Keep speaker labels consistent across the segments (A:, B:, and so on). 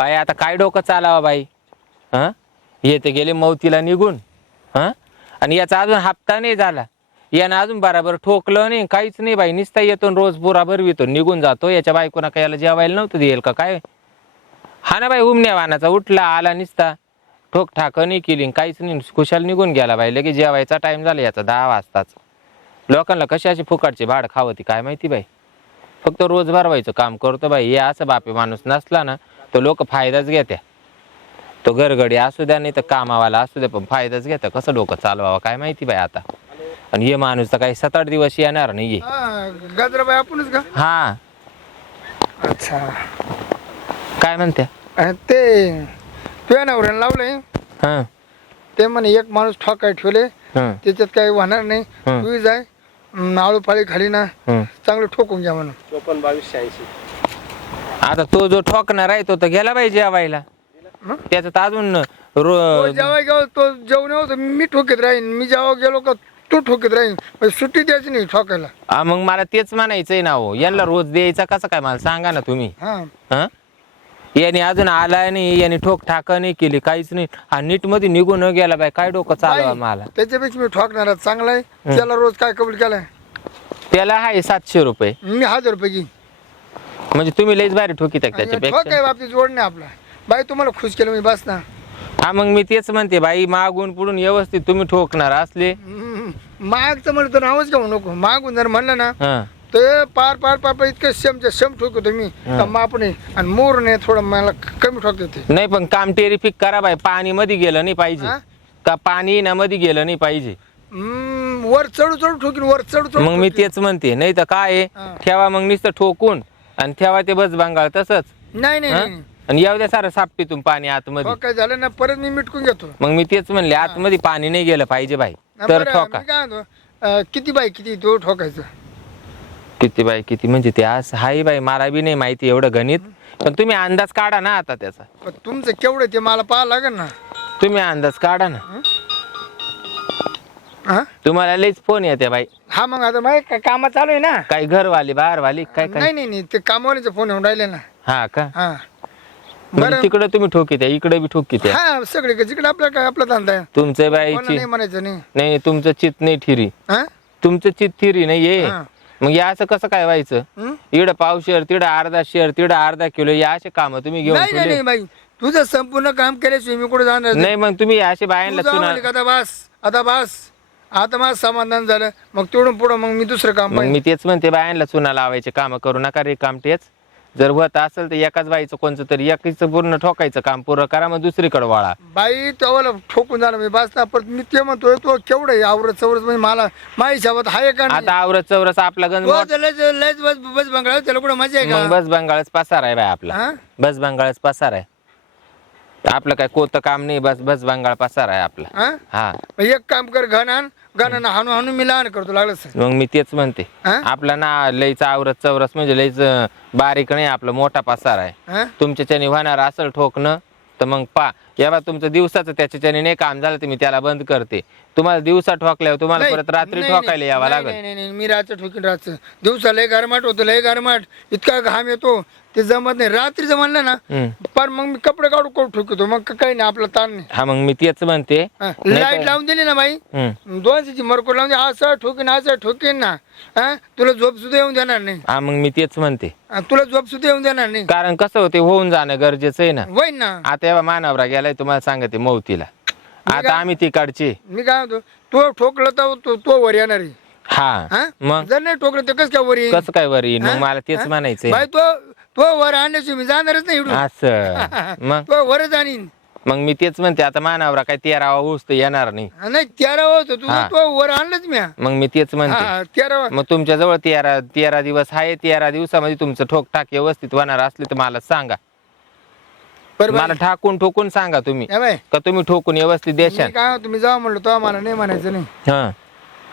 A: बाई आता काय डोकं चालावा बाई? हा? येते गेले मौतीला निघून. हां? आणि याचा अजून हप्ता नाही झाला. यानं अजून बराबर ठोकलं नाही काहीच नाही बाई. निसता येतो रोज पुरा भरवितो निघून जातो. याच्या बायकोना काय याला जेवायला नव्हतं देईल का? काय? हा ना बाई उमण्या वानाचा उठला आला निसता. ठोक ठाक नाही केली काहीच नाही. खुशाल निघून गेला बाई. लगेच जेवायचा टाईम झाला याचा दहा वाजताच. लोकांना कशाची फुकाटची भाड खावती काय माहिती बाई? फक्त रोज भरवायचं काम करतो बाई. हे असं बापे माणूस नसला ना तो लोक फायदाच घेत्या. तो घरगडी असू द्या नाही तर कामावाला असू द्या पण फायदाच घेत्या. कसं डोकं चालवावं काय माहिती बाई आता. आणि हे माणूस तर काही सात आठ दिवस येणार नाही ये.
B: हा गजराबाई आपणच का?
A: हा.
B: अच्छा.
A: काय म्हणत्या?
B: अं, ते तुझ्या नवऱ्यानं लावलंय.
A: हा.
B: ते म्हणे एक माणूस ठोकाय ठेवले
A: हं,
B: त्याच्यात काही होणार नाही.
A: हं.
B: तू जाय आळू फाळी खाली ना.
A: हं.
B: चांगलं ठोकून घ्या म्हणून.
C: चोपन्न बावीस शहाऐंशी
A: आता तो जो ठोकणार आहे तो तर गेला पाहिजे जेवायला.
B: हं?
A: त्याचं तर अजून
B: तो
A: रो
B: जेव्हा गेलो तो जेवण होतं मी ठोकीत राहीन मी जेव्हा गेलो का तू ठोकीत राहीन म्हणजे सुट्टी द्यायची नाही ठोकायला.
A: आ, मग मला तेच म्हणायचंय ना हो यांना रोज द्यायचा कसं काय मला सांगा ना तुम्ही.
B: हा.
A: हं? याने अजून आला नाही याने ठोक ठाक नाही केली काहीच नाही. हा नीटमध्ये निघून न गेला बाय काय डोकं चालवा मला?
B: त्याच्यापेक्षा मी ठोकणार. चांगला आहे त्याला रोज काय कबूल केलाय?
A: त्याला आहे सातशे रुपये.
B: मी हजार रुपये घेईन.
A: म्हणजे तुम्ही लईच भारी ठोकीत आहे त्याच्यापेक्षा.
B: बाबतीत जोड नाही आपला. बाई तुम्हाला खुश केलं मी बस ना.
A: हा मग मी तेच म्हणते बाई मागून पुढून व्यवस्थित तुम्ही ठोकणार असले.
B: हम्म. मागचं म्हणलं तर नावच घेऊ नको. मागून जर म्हणलं ना
A: हं.
B: ते पार पार पार पार इतकं शेमच्या शेम ठोकतो मी. का मापणे आणि मोरने थोडं मला कमी ठोकते ते.
A: नाही पण काम टेरिफिक करा बाई पाणी मध्ये गेलं नाही पाहिजे.
B: हा?
A: का पाणी ना मध्ये गेलं नाही पाहिजे.
B: हम्म, वर चढू चढू ठोकीन वर चढू चढू
A: मग मी
B: ठोकीन.
A: तेच म्हणते नाही तर काय आहे,
B: हा.
A: ठेवा मग नुसतं ठोकून. आणि ठेवा ते बस बांगाळ तसंच.
B: नाही नाही
A: हं?
B: नाही
A: आणि येऊ द्या सारं सापटीतून पाणी आतमध्ये.
B: ठोक काय झालं ना परत मी मिटकून घेतो.
A: मग मी तेच म्हणले आतमध्ये पाणी नाही गेलं पाहिजे बाई.
B: ना
A: तर
B: बरं,
A: ठोका.
B: मी काय म्हणतो अं, किती बाई किती तो ठोकायचं?
A: किती बाई किती? म्हणजे ते आज हाय बाई मला बी नाही माहिती एवढं गणित. पण तुम्ही अंदाज काढा ना आता त्याचा.
B: पण तुमचं केवढं ते मला पाहावं लागेल ना.
A: तुम्ही अंदाज काढा ना.
B: हा?
A: तुम्हाला लईच फोन येते बाई.
B: हा मग आता माहिती काम चालू आहे ना?
A: काय घरवाली बाहेरवाली काय काय?
B: नाही नाही नाही ते कामवालीचे फोन येऊन राहिले ना.
A: हा का?
B: हा.
A: म्हणजे
B: बरं.
A: तिकडे तुम्ही ठोकी त्या इकडे बी ठोकी त्या
B: हा सगळे जिकडे आपला काय आपला धंदा आहे.
A: तुमचं
B: कोणाला
A: बाईची
B: नाही म्हणायचं नाही.
A: नाही तुमचं चित नाही ठिरी.
B: हा?
A: तुमचं चित थिरी नाहीये
B: हा.
A: मग या असं कसं काय व्हायचं?
B: हं?
A: इकडं पाव शेअर तिकडं अर्धा शेअर तिकडं अर्धा किलो या असे काम तुम्ही घेऊन
B: नाही नाही
A: ठेवले.
B: नाही बाई. तुझं संपूर्ण काम केल्याशिवाय मी कुठे जाणार? नाही.
A: नाही मग तुम्ही असे
B: तू म्हणली का आता बस आता बस. आता माझं समाधान झालं. मग तेवढून पुढं मग मी दुसरं काम
A: मग
B: पाहिजे
A: मी तेच म्हणते बायांना चुना लावायचे काम करू नका रे काम तेच. जर होत असेल तर एकाच बाईचं कोणचं तरी एकीच पूर्ण ठोकायचं काम पूर्ण करा मग दुसरीकडे वळा.
B: बाई तेव्हा ठोकून झालं मी बस ना परत मी ते म्हणतोय तो केवढं आहे आवरत चवरत? म्हणजे मला माझ्या हिशाबात आहे का नाही?
A: आता आवरत चौरस आपला गंज
B: तो तर लयच लयच बस बस बंगळा त्याला कुठं मजा आहे
A: मग
B: का
A: बस बंगाळच पसार आहे बाय आपला.
B: हा?
A: बस बंगाळच पसार आहे. आपलं काय कोत काम नाही बस बस बंगाळ पसार आहे आपला.
B: हा?
A: हा.
B: मग एक काम कर घन आण हाणू हाणू मी लहान करतो लागलं सर.
A: मग मी तेच म्हणते.
B: हा?
A: आपला ना लईच आवरत चौरस म्हणजे लईच अं, बारीक नाही आपला मोठा पसार आहे.
B: हा?
A: तुमच्याच्याने होणार असेल ठोकणं तर मग पा. या बा तुमचं दिवसाचं त्याच्याच्याने नाही काम झालं तर मी त्याला बंद करते. तुम्हाला दिवसा ठोकल्यावर तुम्हाला
B: नाही,
A: परत रात्री
B: नाही,
A: ठोकायला यावं
B: नाही,
A: लागेल.
B: नाही नाही नाही, मी रात्र ठोकीन रातचं दिवसा लय गारमाट होतं लय गारमाट. इतका घाम येतो ते जमत नाही. रात्री जमलं ना
A: हम्म.
B: पण मग मी कपडे काढू काढू ठोकतो? मग काही नाही आपला ताण नाही.
A: हा मग मी तेच म्हणते.
B: हा,
A: लाइट
B: लावून दिली ना बाई.
A: हम्म.
B: दोनशेची मरकोट लावून दे असं ठोकीन असं ठोकीन ना. हा तुला झोप सुद्धा येऊन देणार नाही.
A: हा मग मी तेच म्हणते.
B: हा, तुला झोप सुद्धा येऊन देणार नाही.
A: कारण कसं होते होऊन जाणं गरजेचं आहे ना.
B: वय ना.
A: आता एव्हा मानवरा गेलाय तुम्हाला सांगते मौतीला. आता आम्ही तिकडचे
B: मी काय म्हणतो तो ठोकलं तर तो तो वर येणार. आहे
A: हा
B: हा?
A: मग?
B: जर नाही ठोकलं तर कसं काय वर येईल
A: कसं काय वर मग? मला तेच? म्हणायचंय.
B: बाई तो तो वर आणल्याशिवाय मी जाणारच नाही इकडून.
A: असं. मग?
B: तो वरच आणीन
A: मग मी तेच म्हणते आता मानवरा काय तेरावा ऊस तर येणार नाही.
B: हा, नाही तेरा होतो तू
A: हा.
B: तो वर आणलंच मी
A: मग मी तेच म्हणते.
B: हा तेरा
A: मग तुमच्या जवळ तेरा तेरा दिवस आहे तेरा दिवसामध्ये तुमचं ठोकठाक व्यवस्थित होणार असले तर मला सांगा. मला ठाकून ठोकून सांगा तुम्ही. का तुम्ही ठोकून व्यवस्थित
B: मी
A: देशाल
B: काय तुम्ही जावा म्हणलं तो मला नाही म्हणायचं नाही.
A: हा.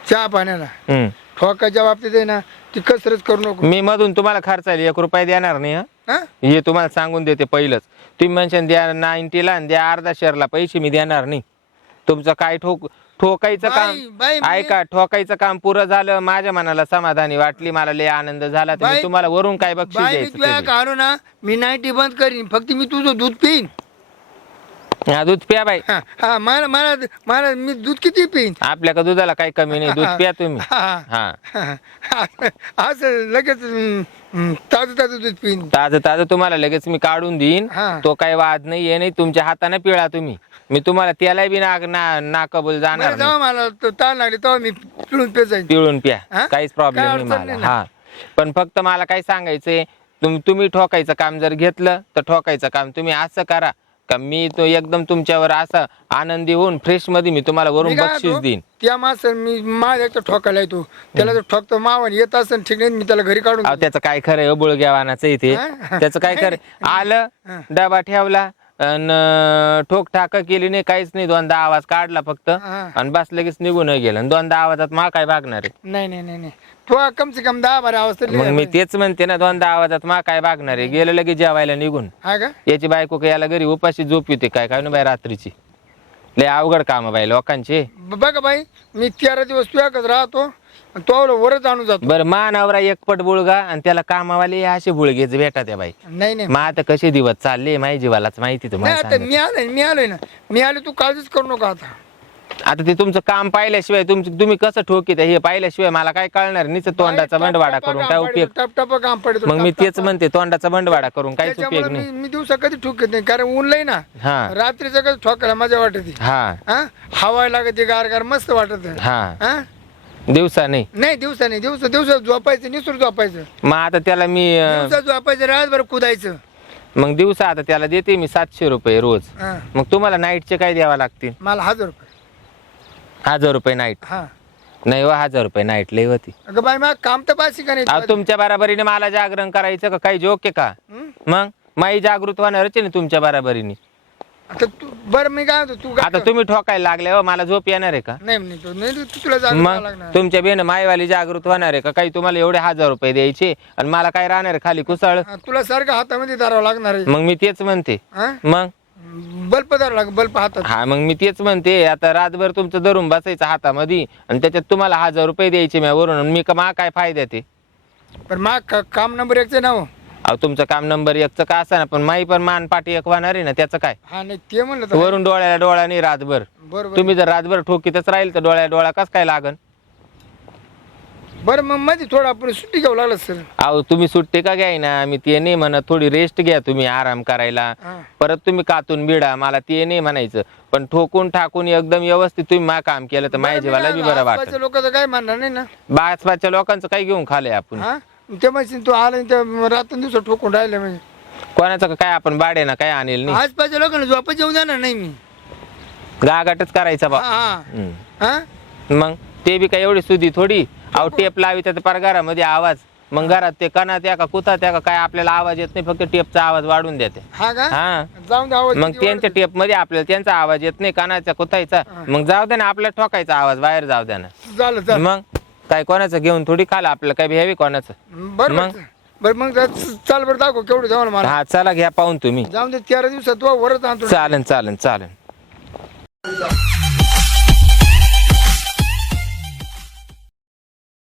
B: चहा पाण्याला.
A: हम्म.
B: ठोकाच्या बाबतीत आहे ना ती कसरत करू नको.
A: मी मधून तुम्हाला खर्चायला एक रुपये देणार नाही हं?
B: हा?
A: हे तुम्हाला सांगून देते पहिलंच. तुम्ही म्हणशाल द्या नाईन्टीला आणि द्या अर्धा शेअरला पैसे मी देणार नाही. तुमचं काय ठोक ठोकायचं
B: बाई-
A: काम
B: मी-
A: ऐका ठोकायचं काम पुरं झालं माझ्या मनाला समाधानी वाटली मला लय आनंद झाला तर मी
B: बाई-
A: तुम्हाला वरून काय बक्षीस
B: बाई मी
A: द्यायचं ते.
B: काढू ना मी नाईटी बंद करीन फक्त मी तुझं दूध पिईन.
A: हा, दूध प्या बाई.
B: हा हा, मला मला मला मी दूध किती पिईन?
A: आपल्या का दुधाला काही कमी नाही दूध प्या तुम्ही.
B: हा,
A: हा.
B: हा. असं लगेच ताजं ताजं दूध पिईन.
A: ताजं ताजं तुम्हाला लगेच मी काढून देईन.
B: हा.
A: तो काही वाद नाही आहे नाही तुमच्या हाताने पिळा तुम्ही. मी तुम्हाला त्याला बी ना ना नाकबूल जाणार नाही.
B: जेव्हा मला तो ताण लागली तेव्हा मी पिळून पे जाईन.
A: पिळून प्या? काहीच प्रॉब्लेम
B: काय
A: नाही
B: अडचण
A: मला.
B: नाही ना.
A: हा. पण फक्त मला काय सांगायचंय तुम तुम्ही ठोकायचं काम जर घेतलं तर ठोकायचं काम. तुम्ही असं करा. का मी तो एकदम तुमच्यावर असं आनंदी होऊन फ्रेशमध्ये मी तुम्हाला
B: मी
A: वरून
B: काय
A: बक्षीस
B: म्हणतो,
A: देईन.
B: त्या माणसं मी माझ्या एकटा ठोकायला येतो. त्याला जर ठोकतो मावण येत असेल ठीक नाही मी त्याला घरी काढून
A: अहो त्याचं काय खरंय बुळग्यावानाचं इथे
B: हा?
A: त्याचं काय खरं आलं. डबा ठेवला आणि ठोक ठाक केली नाही काहीच नाही. दोनदा आवाज काढला फक्त.
B: हा.
A: आणि बस लगेच निघून गेलं. आणि दोनदा आवाजात मा काय भागणार आहे?
B: नाही नाही नाही नाही. तो कम से कम दहा बारा वाजता
A: मग मी तेच म्हणते ना दोनदा आवाजात मा काय भागणार आहे? गेलं लगेच जेवायला निघून.
B: हा का?
A: याची बायको काय याला घरी उपाशी झोप येते काय? काय ना बाई रात्रीची? लय अवघड काम बाई लोकांचे.
B: ब- बघा बाई मी तेरा दिवस तुझ्याकच राहतो. तो वरच आणून जातो.
A: बरं मानावरा एकपट बुळगा आणि त्याला कामावाले असे बुळगेच भेटा त्या बाई.
B: नाही नाही.
A: मग आता कसे दिवस चालले माही जीवालाच माहिती
B: नाही
A: तुम्हाला
B: आता
A: सांगायचं.
B: मी आलोय मी आलोय ना. मी आलो तू काळजीच करू नका आता.
A: आता ते तुमचं काम पाहिल्याशिवाय तुमचं तुम्ही कसं ठोकीत हे पाहिल्याशिवाय मला काय कळणार नाही. तोंडाचा बंडवाडा करून काय उपयोग?
B: टप टप काम पडतो
A: मग मी तेच म्हणते तोंडाचा बंडवाडा करून काहीच उपयोग
B: त्याच्यामुळे
A: नाही.
B: मी मी दिवसा कधी ठोकत नाही कारण ऊन लय ना.
A: हा.
B: रात्रीचं कधी ठोकायला मजा वाटते.
A: हा.
B: हा? हवा लागते गार गार मस्त वाटत.
A: हा.
B: हा?
A: दिवसा नाही
B: नाही दिवसा नाही दिवसा दिवसा झोपायचं निसूर झोपायचं.
A: मग आता त्याला मी अं,
B: दिवसा झोपायचं रातभर कुदायचं.
A: मग दिवसा आता त्याला देते मी सातशे रुपये रोज.
B: हा.
A: मग तुम्हाला नाईटचे काय द्यावा लागतील?
B: मला हजार रुपये.
A: हजार रुपये नाईट.
B: हा.
A: नाही हो हजार रुपये नाईट लई होती.
B: अगं बाई मग काम तर पाशी का
A: अहो
B: नाही
A: तुमच्या बराबरीने मला जागरण करायचं का? काही जोक आहे का?
B: हं?
A: मग माई जागृत होणारच आहे ना तुमच्या बराबरीने.
B: आता तू बरं मी काय म्हणतो तू काय
A: आता तुम्ही ठोकायला लागले हो मला झोप येणार आहे का?
B: नाही नाही तू नाही तू तुला जागा
A: मग
B: लागणार.
A: तुमच्या बेन मायवाली जागृत होणार आहे का? काही तुम्हाला एवढे हजार रुपये द्यायचे आणि मला काय राहणार आहे खाली कुसळ?
B: हा, तुला सारखं हातामध्ये धरावं लागणार आहे.
A: मग मी तेच म्हणते.
B: हा?
A: मग?
B: बल्ब धरावं लाग बल्ब हातात.
A: हा मग मी तेच म्हणते. आता रातभर तुमचं धरून बसायचं हातामध्ये आणि त्याच्यात तुम्हाला हजार रुपये द्यायचे मी वरून आणि मी का मा काय फायदा ते
B: पण का- काम नंबर एकचं नाव
A: अहो तुमचं काम नंबर एकचं का असं ना पण माई पण मान पाठी एक होणार आहे ना त्याचं काय?
B: हा नाही ते म्हणलं तर
A: वरून डोळ्याला डोळा नाही रातभर.
B: बरोबर.
A: तुम्ही जर रातभर ठोकीतच राहील तर डोळ्या डोळा कस काय लागन?
B: बरं मग मध्ये थोडं आपण सुट्टी घ्यावं लागलं सर
A: अहो तुम्ही सुट्टी का घ्याय ना मी ते नाही म्हणत थोडी रेस्ट घ्या तुम्ही आराम करायला.
B: हा.
A: परत तुम्ही कातून बिडा मला ते नाही म्हणायचं. पण ठोकून ठाकून एकदम व्यवस्थित तुम्ही मा काम केलं तर माझ्या जीवाला बी बरं वाटत
B: लोकांचं काय म्हणणार नाही ना?
A: बासपाच्या लोकांचं काय घेऊन खाल्लंय आपण.
B: हा? ते म्हणशील तू आला आणि त्या रात्र दिवस ठोकून राहिले म्हणजे.
A: कोणाचं काय आपण बाडे ना काय आणेल नाही.
B: आजपाच्या लोकांना झोपा जेवून जाणार नाही मी.
A: गागाटच करायचा बा.
B: हा हा.
A: हम्म.
B: हा?
A: मग ते बी काय एवढी सुधी थोडी. अहो टेप लावी तर पर घरामध्ये आवाज. मग घरात ते कणात या का कुतात या का काय आपल्याला आवाज येत नाही फक्त टेपचा आवाज वाढून देते.
B: हा का?
A: हा.
B: जाऊन आवाज
A: मग
B: किती
A: त्यांच्या टेपमध्ये आपल्याला त्यांचा आवाज येत नाही कानाचा कुतायचा. मग जाऊ दे ना आपला ठोकायचा आवाज बाहेर जाऊ द्या ना.
B: वाढतं. झालं झालं.
A: मग? काय कोणाचं घेऊन थोडी खाला आपल्याला काय भ्यावी कोणाचं?
B: बरं
A: मग?
B: बरं. बरं मग जा- चाल बरं दाखव केवढं जाऊ मला.
A: हा चला घ्या पाहून तुम्ही.
B: जाऊन दे तेरा दिवसात तू वरच आणतो.
A: चालन चालन चालन.